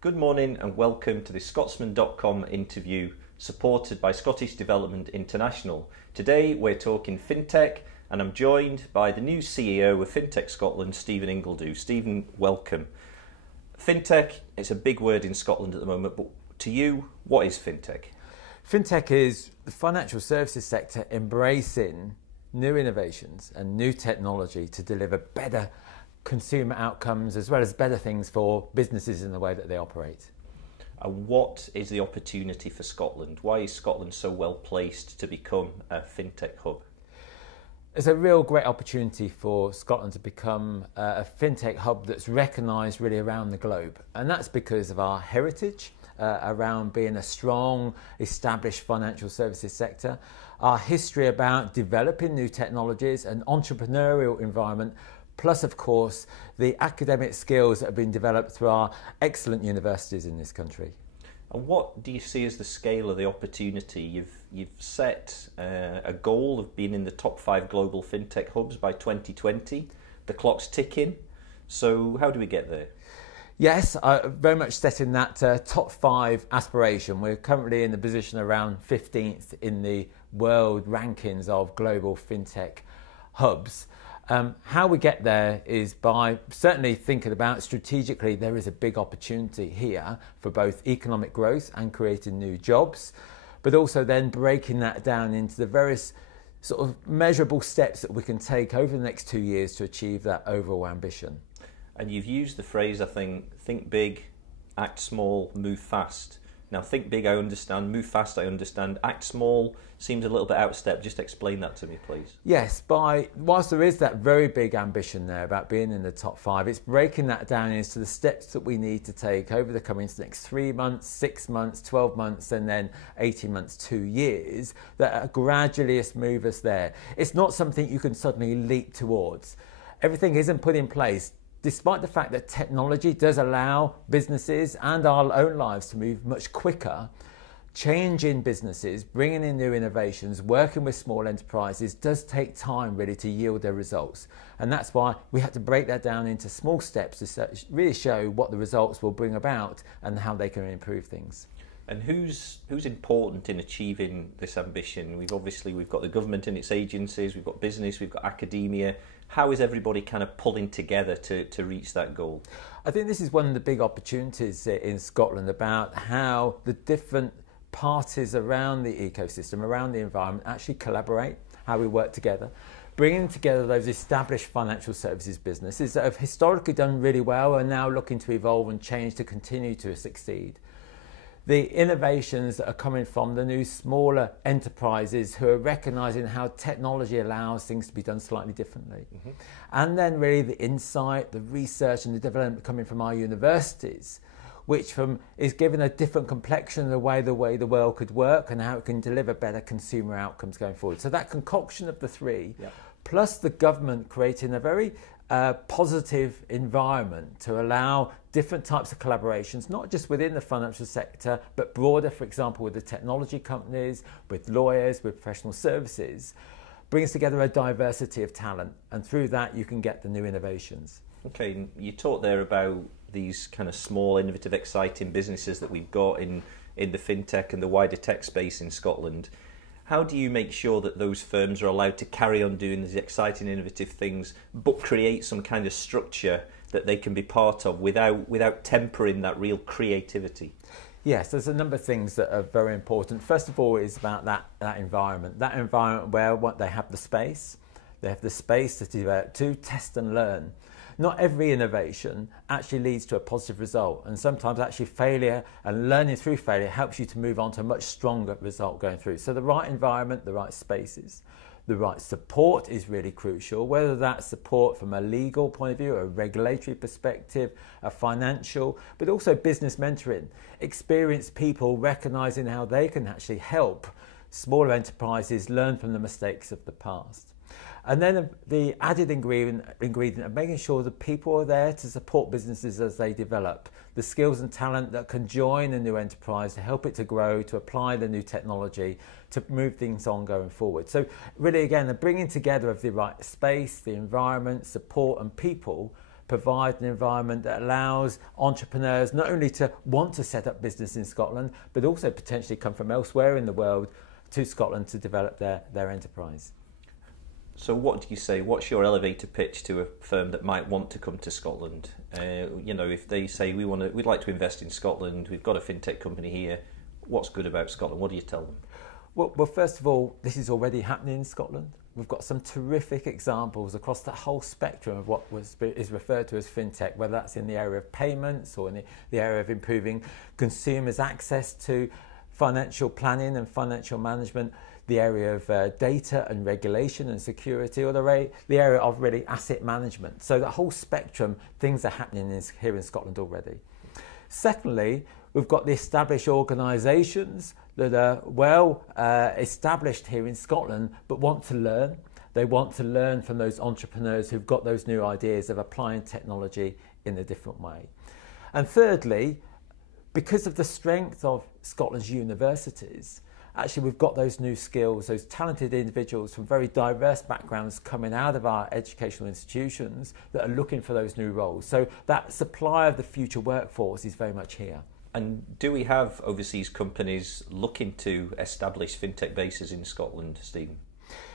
Good morning and welcome to the Scotsman.com interview supported by Scottish Development International. Today we're talking FinTech and I'm joined by the new CEO of FinTech Scotland, Stephen Ingledew. Stephen, welcome. FinTech, it's a big word in Scotland at the moment, but to you, what is FinTech? FinTech is the financial services sector embracing new innovations and new technology to deliver better consumer outcomes as well as better things for businesses in the way that they operate. And what is the opportunity for Scotland? Why is Scotland so well placed to become a FinTech hub? It's a real great opportunity for Scotland to become a FinTech hub that's recognised really around the globe. And that's because of our heritage around being a strong, established financial services sector, our history about developing new technologies, an entrepreneurial environment, plus, of course, the academic skills that have been developed through our excellent universities in this country. And what do you see as the scale of the opportunity? You've set a goal of being in the top 5 global fintech hubs by 2020. The clock's ticking. So how do we get there? Yes, very much setting that top 5 aspiration. We're currently in the position around 15th in the world rankings of global fintech hubs. How we get there is by certainly thinking about strategically there is a big opportunity here for both economic growth and creating new jobs, but also then breaking that down into the various sort of measurable steps that we can take over the next 2 years to achieve that overall ambition. And you've used the phrase, I think big, act small, move fast. Now, think big, I understand. Move fast, I understand. Act small seems a little bit out of step. Just explain that to me, please. Yes, whilst there is that very big ambition there about being in the top 5, it's breaking that down into the steps that we need to take over the coming next 3 months, 6 months, 12 months, and then 18 months, 2 years, that gradually move us there. It's not something you can suddenly leap towards. Everything isn't put in place. Despite the fact that technology does allow businesses and our own lives to move much quicker, changing businesses, bringing in new innovations, working with small enterprises does take time really to yield their results. And that's why we had to break that down into small steps to really show what the results will bring about and how they can improve things. And who's important in achieving this ambition? We've got the government and its agencies, we've got business, we've got academia. How is everybody kind of pulling together to reach that goal? I think this is one of the big opportunities in Scotland about how the different parties around the ecosystem, around the environment actually collaborate, how we work together, bringing together those established financial services businesses that have historically done really well and now looking to evolve and change to continue to succeed. The innovations that are coming from the new smaller enterprises who are recognising how technology allows things to be done slightly differently. Mm-hmm. And then really the insight, the research and the development coming from our universities, which is given a different complexion of the way the world could work and how it can deliver better consumer outcomes going forward. So that concoction of the three, yep, plus the government creating a very positive environment to allow different types of collaborations, not just within the financial sector, but broader, for example, with the technology companies, with lawyers, with professional services, brings together a diversity of talent. And through that, you can get the new innovations. Okay, you talked there about these kind of small, innovative, exciting businesses that we've got in the fintech and the wider tech space in Scotland. How do you make sure that those firms are allowed to carry on doing these exciting, innovative things, but create some kind of structure that they can be part of without tempering that real creativity? Yes, there's a number of things that are very important. First of all, is about that environment where they have the space. They have the space to develop, to test and learn. Not every innovation actually leads to a positive result, and sometimes actually failure and learning through failure helps you to move on to a much stronger result going through. So the right environment, the right spaces, the right support is really crucial, whether that's support from a legal point of view, a regulatory perspective, a financial, but also business mentoring. Experienced people recognising how they can actually help smaller enterprises learn from the mistakes of the past. And then the added ingredient of making sure that people are there to support businesses as they develop, the skills and talent that can join a new enterprise to help it to grow, to apply the new technology, to move things on going forward. So really, again, the bringing together of the right space, the environment, support and people provide an environment that allows entrepreneurs not only to want to set up business in Scotland, but also potentially come from elsewhere in the world to Scotland to develop their enterprise. So what do you say, what's your elevator pitch to a firm that might want to come to Scotland? If they say we'd like to invest in Scotland, we've got a fintech company here, what's good about Scotland? What do you tell them? Well, first of all, this is already happening in Scotland. We've got some terrific examples across the whole spectrum of what is referred to as fintech, whether that's in the area of payments or in the area of improving consumers' access to financial planning and financial management, the area of data and regulation and security, or the area of really asset management. So the whole spectrum, things are happening here in Scotland already. Secondly, we've got the established organisations that are well established here in Scotland but want to learn. They want to learn from those entrepreneurs who've got those new ideas of applying technology in a different way. And thirdly, because of the strength of Scotland's universities, actually we've got those new skills, those talented individuals from very diverse backgrounds coming out of our educational institutions that are looking for those new roles. So that supply of the future workforce is very much here. And do we have overseas companies looking to establish fintech bases in Scotland, Stephen?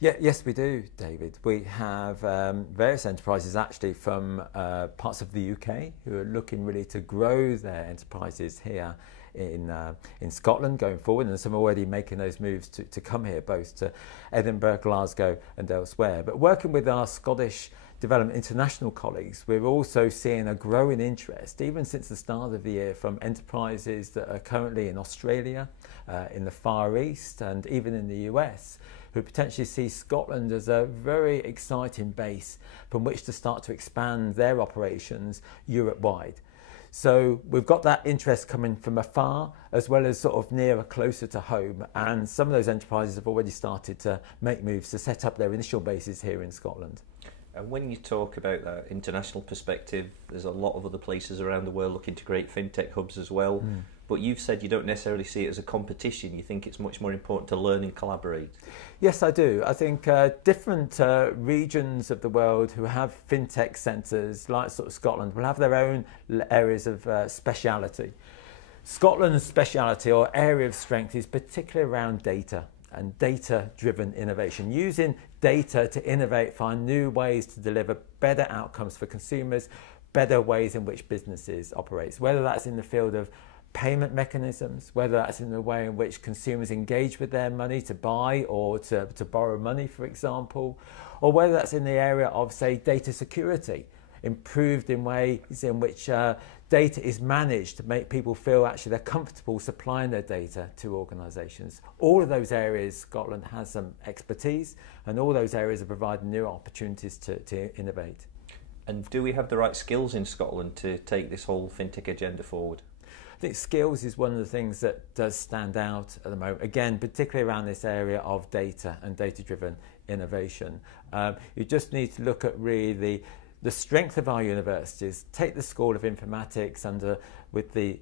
Yes, we do, David. We have various enterprises actually from parts of the UK who are looking really to grow their enterprises here in Scotland going forward, and some are already making those moves to come here, both to Edinburgh, Glasgow and elsewhere. But working with our Scottish Development International colleagues, we're also seeing a growing interest, even since the start of the year, from enterprises that are currently in Australia, in the Far East and even in the US, who potentially see Scotland as a very exciting base from which to start to expand their operations Europe-wide. So we've got that interest coming from afar as well as sort of nearer, closer to home, and some of those enterprises have already started to make moves to set up their initial bases here in Scotland. And when you talk about that international perspective, there's a lot of other places around the world looking to create fintech hubs as well. But you've said you don't necessarily see it as a competition. You think it's much more important to learn and collaborate. Yes, I do. I think different regions of the world who have fintech centres, like sort of Scotland, will have their own areas of speciality. Scotland's speciality or area of strength is particularly around data and data-driven innovation, using data to innovate, find new ways to deliver better outcomes for consumers, better ways in which businesses operate, whether that's in the field of payment mechanisms, whether that's in the way in which consumers engage with their money to buy or to borrow money, for example, or whether that's in the area of, say, data security, improved in ways in which data is managed to make people feel actually they're comfortable supplying their data to organisations. All of those areas, Scotland has some expertise, and all those areas are providing new opportunities to innovate. And do we have the right skills in Scotland to take this whole fintech agenda forward? I think skills is one of the things that does stand out at the moment, again, particularly around this area of data and data-driven innovation. You just need to look at really the strength of our universities, take the School of Informatics with the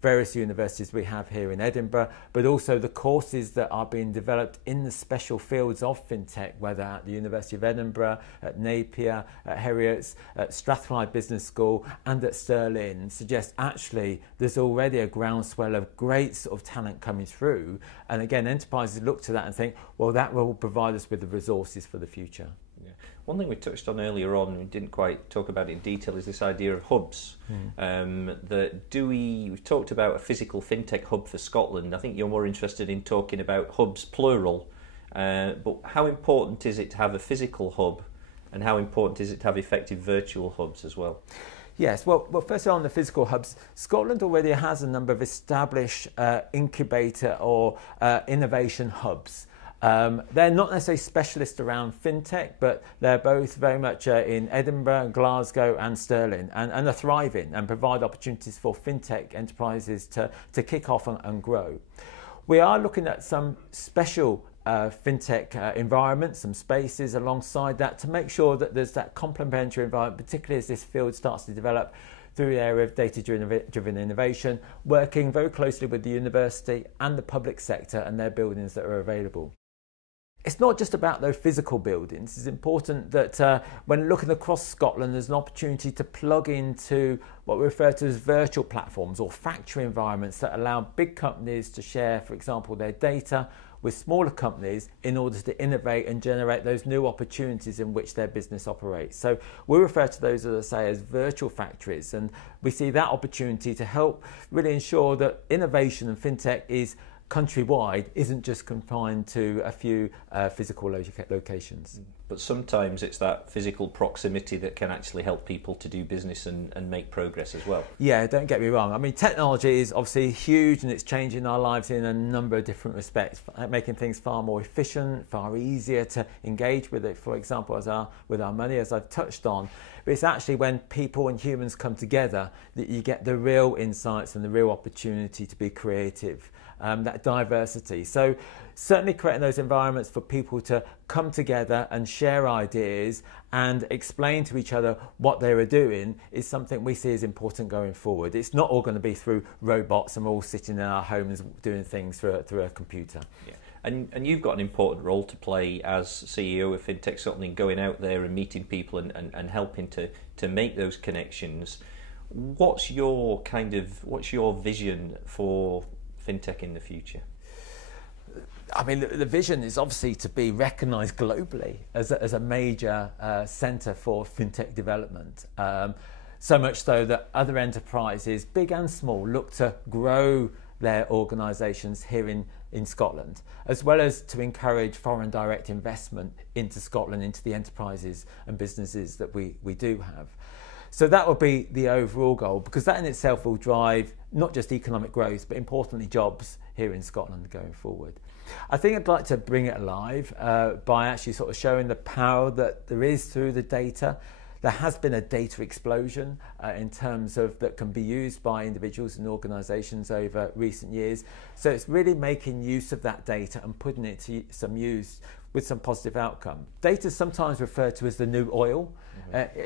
various universities we have here in Edinburgh, but also the courses that are being developed in the special fields of fintech, whether at the University of Edinburgh, at Napier, at Heriot's, at Strathclyde Business School and at Stirling, suggest actually there's already a groundswell of great sort of talent coming through. And again, enterprises look to that and think, well, that will provide us with the resources for the future. One thing we touched on earlier on, we didn't quite talk about it in detail, is this idea of hubs. We've talked about a physical fintech hub for Scotland. I think you're more interested in talking about hubs plural. But how important is it to have a physical hub, and how important is it to have effective virtual hubs as well? Yes, well, firstly on the physical hubs, Scotland already has a number of established incubator or innovation hubs. They're not necessarily specialists around fintech, but they're both very much in Edinburgh, Glasgow and Stirling, and are thriving and provide opportunities for fintech enterprises to kick off and grow. We are looking at some special fintech environments, some spaces alongside that to make sure that there's that complementary environment, particularly as this field starts to develop through the area of data-driven innovation, working very closely with the university and the public sector and their buildings that are available. it's not just about those physical buildings. It's important that when looking across Scotland, there's an opportunity to plug into what we refer to as virtual platforms or factory environments that allow big companies to share, for example, their data with smaller companies in order to innovate and generate those new opportunities in which their business operates. So we refer to those, as I say, as virtual factories, and we see that opportunity to help really ensure that innovation and fintech is countrywide, isn't just confined to a few physical locations. But sometimes it's that physical proximity that can actually help people to do business and make progress as well. Yeah, don't get me wrong. I mean, technology is obviously huge and it's changing our lives in a number of different respects, making things far more efficient, far easier to engage with it, for example, with our money, as I've touched on. But it's actually when people and humans come together that you get the real insights and the real opportunity to be creative. That diversity. So certainly creating those environments for people to come together and share ideas and explain to each other what they were doing is something we see as important going forward. It's not all going to be through robots and we're all sitting in our homes doing things through a computer. Yeah. And you've got an important role to play as CEO of FinTech Scotland, going out there and meeting people and helping to make those connections. What's your vision for fintech in the future? I mean, the vision is obviously to be recognised globally as a major centre for fintech development. So much so that other enterprises, big and small, look to grow their organisations here in Scotland, as well as to encourage foreign direct investment into Scotland, into the enterprises and businesses that we do have. So that would be the overall goal, because that in itself will drive not just economic growth, but importantly jobs here in Scotland going forward. I think I'd like to bring it alive by actually sort of showing the power that there is through the data. There has been a data explosion in terms of that can be used by individuals and organisations over recent years. So it's really making use of that data and putting it to some use with some positive outcome. Data is sometimes referred to as the new oil.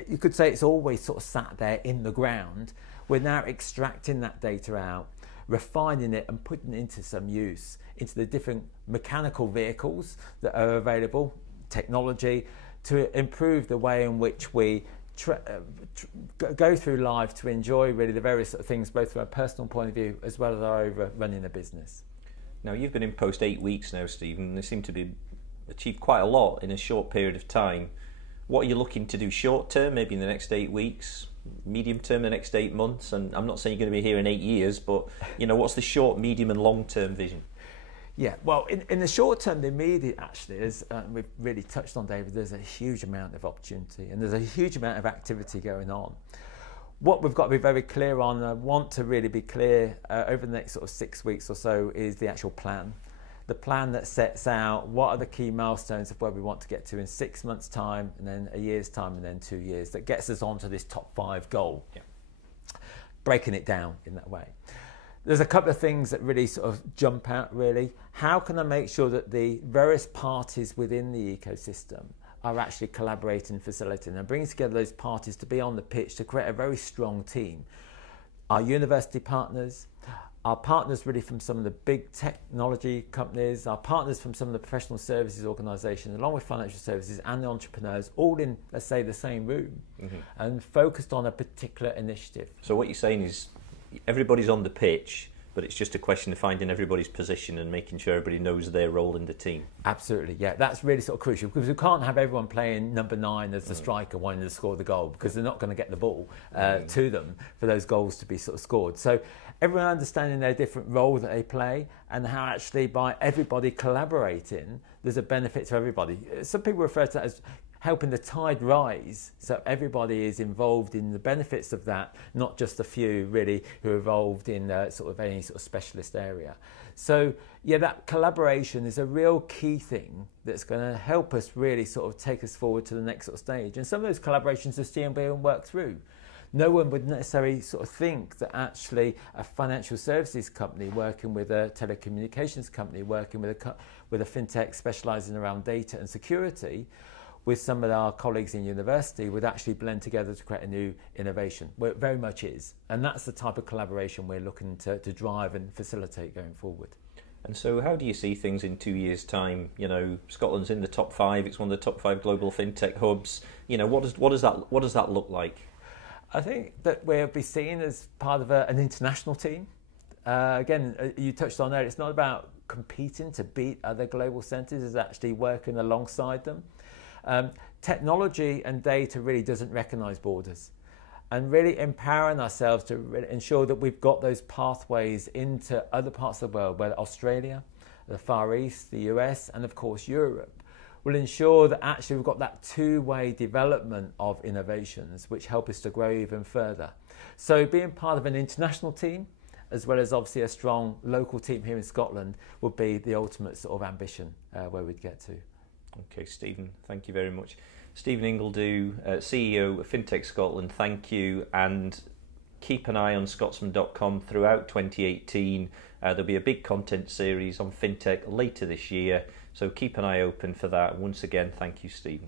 You could say it's always sort of sat there in the ground. We're now extracting that data out, refining it and putting it into some use, into the different mechanical vehicles that are available, technology, to improve the way in which we go through life to enjoy really the various sort of things, both from a personal point of view as well as over running a business. Now, you've been in post 8 weeks now, Stephen, and they seem to be achieved quite a lot in a short period of time. What are you looking to do short term, maybe in the next 8 weeks, medium term, the next 8 months? And I'm not saying you're going to be here in 8 years, but what's the short, medium and long term vision? Yeah, well, in the short term, the immediate actually is, we've really touched on, David, there's a huge amount of opportunity and there's a huge amount of activity going on. What we've got to be very clear on, and I want to really be clear over the next sort of 6 weeks or so, is the actual plan. The plan that sets out what are the key milestones of where we want to get to in 6 months' time, and then a year's time, and then 2 years, that gets us onto this top 5 goal. Yeah. Breaking it down in that way. There's a couple of things that really sort of jump out really. How can I make sure that the various parties within the ecosystem are actually collaborating, facilitating and bringing together those parties to be on the pitch to create a very strong team? Our university partners, our partners really from some of the big technology companies, our partners from some of the professional services organisations, along with financial services and the entrepreneurs, all in, let's say, the same room and focused on a particular initiative. So what you're saying is everybody's on the pitch, but it's just a question of finding everybody's position and making sure everybody knows their role in the team. Absolutely, yeah, that's really sort of crucial, because we can't have everyone playing number 9 as the striker wanting to score the goal, because they're not going to get the ball to them for those goals to be sort of scored. So everyone understanding their different role that they play and how actually by everybody collaborating, there's a benefit to everybody. Some people refer to that as helping the tide rise, so everybody is involved in the benefits of that, not just a few really who are involved in sort of any sort of specialist area. So yeah, that collaboration is a real key thing that's going to help us really sort of take us forward to the next sort of stage. And some of those collaborations are still being worked through. No one would necessarily sort of think that actually a financial services company working with a telecommunications company, working with a fintech specialising around data and security, with some of our colleagues in university would actually blend together to create a new innovation. Well, it very much is. And that's the type of collaboration we're looking to drive and facilitate going forward. And so how do you see things in 2 years' time? You know, Scotland's in the top 5, it's one of the top 5 global fintech hubs. You know, what does that look like? I think that we'll be seen as part of an international team. Again, you touched on there, it's not about competing to beat other global centres, it's actually working alongside them. Technology and data really doesn't recognise borders, and really empowering ourselves to really ensure that we've got those pathways into other parts of the world, whether Australia, the Far East, the US, and of course Europe, will ensure that actually we've got that two-way development of innovations which help us to grow even further. So being part of an international team, as well as obviously a strong local team here in Scotland, would be the ultimate sort of ambition where we'd get to. Okay, Stephen, thank you very much. Stephen Ingledew, CEO of FinTech Scotland, thank you, and keep an eye on Scotsman.com throughout 2018. There'll be a big content series on FinTech later this year, so keep an eye open for that. Once again, thank you, Stephen.